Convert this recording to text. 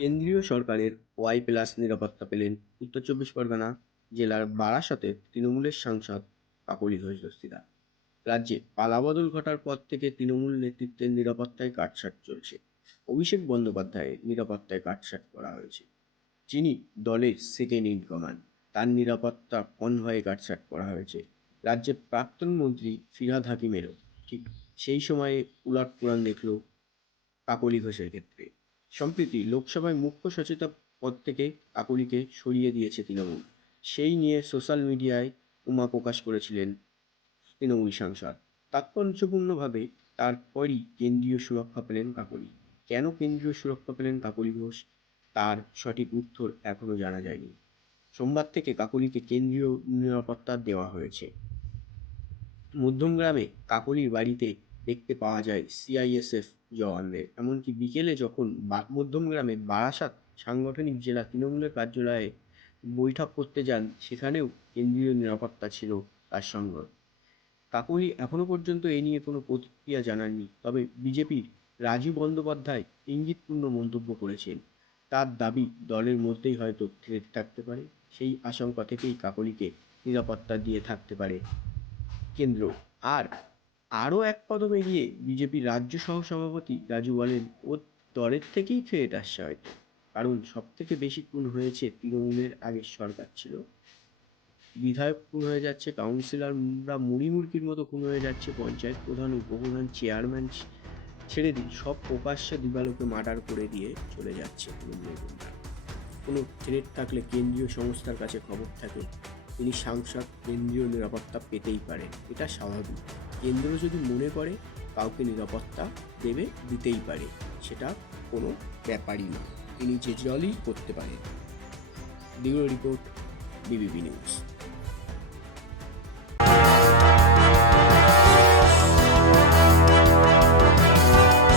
কেন্দ্রীয় সরকারের Y plus নিরাপত্তা পেলেন উত্তর চব্বিশ পরগনা জেলার বারাসতে তৃণমূলের সাংসদ কাকলি ঘোষ দস্তিদার। রাজ্যে পালাবদল ঘটার পর থেকে তৃণমূল নেতৃত্বের নিরাপত্তায় কাটছাঁট চলছে। অভিষেক বন্দ্যোপাধ্যায়ের নিরাপত্তায় কাটছাঁট করা হয়েছে, যিনি দলের সেকেন্ড ইন কমান্ড, তার নিরাপত্তা কনভয়ে কাটছাঁট করা হয়েছে। রাজ্যের প্রাক্তন মন্ত্রী ফিরহাদ হাকিমেরও ঠিক সেই সময়ে উলটপুরাণ দেখল কাকলি ঘোষের ক্ষেত্রে। সম্প্রতি লোকসভায় মুখ্য সচেতক পদ থেকে কাকলিকে সরিয়ে দিয়েছে তৃণমূল। সেই নিয়ে সোশ্যাল মিডিয়ায় উমা প্রকাশ করেছিলেন তৃণমূল সাংসদ। তাৎপর্যপূর্ণভাবে তারপরই কেন্দ্রীয় সুরক্ষা পেলেন কাকলি। কেন কেন্দ্রীয় সুরক্ষা পেলেন কাকলি ঘোষ, তার সঠিক উত্তর এখনও জানা যায়নি। সোমবার থেকে কাকলিকে কেন্দ্রীয় নিরাপত্তা দেওয়া হয়েছে। মধ্যমগ্রামে কাকলির বাড়িতে দেখতে পাওয়া যায় সিআইএসএফ জওয়ানদের। এমনকি বিকেলে যখন মধ্যমগ্রামে বারাসাত সাংগঠনিক জেলা তৃণমূলের কার্যালয়ে বৈঠক করতে যান, সেখানেও কেন্দ্রীয় নিরাপত্তা ছিল তার সঙ্গে। কাকলি এখনও পর্যন্ত এ নিয়ে কোনো প্রতিক্রিয়া জানাননি। তবে বিজেপির রাজু বন্দ্যোপাধ্যায় ইঙ্গিতপূর্ণ মন্তব্য করেছেন। তার দাবি, দলের মধ্যেই হয়তো থ্রেট থাকতে পারে। সেই আশঙ্কা থেকেই কাকলিকে নিরাপত্তা দিয়ে থাকতে পারে কেন্দ্র। আর আরও এক কদম এগিয়ে বিজেপির রাজ্য সহসভাপতি রাজু বলেন, ও দলের থেকেই থ্রেট আসছে হয়তো। কারণ সবথেকে বেশি খুন হয়েছে তৃণমূলের আগের সরকার ছিল। বিধায়ক খুন হয়ে যাচ্ছে, কাউন্সিলররা মুড়ি মুড়কির মতো খুন হয়ে যাচ্ছে, পঞ্চায়েত প্রধান, উপপ্রধান, চেয়ারম্যান ছেড়ে দিন, সব প্রকাশ্যে দিবালোকে মার্ডার করে দিয়ে চলে যাচ্ছে তৃণমূলের গুন্ডা। কোনো থ্রেট থাকলে কেন্দ্রীয় সংস্থার কাছে খবর থাকে, তিনি সাংসদ, কেন্দ্রীয় নিরাপত্তা পেতেই পারেন, এটা স্বাভাবিক। কেন্দ্র যদি মনে করে কাউকে নিরাপত্তা দেবে, দিতেই পারে, সেটা কোনো ব্যাপারই না, তিনি যে দলই করতে পারেন। Bureau report, BBP news.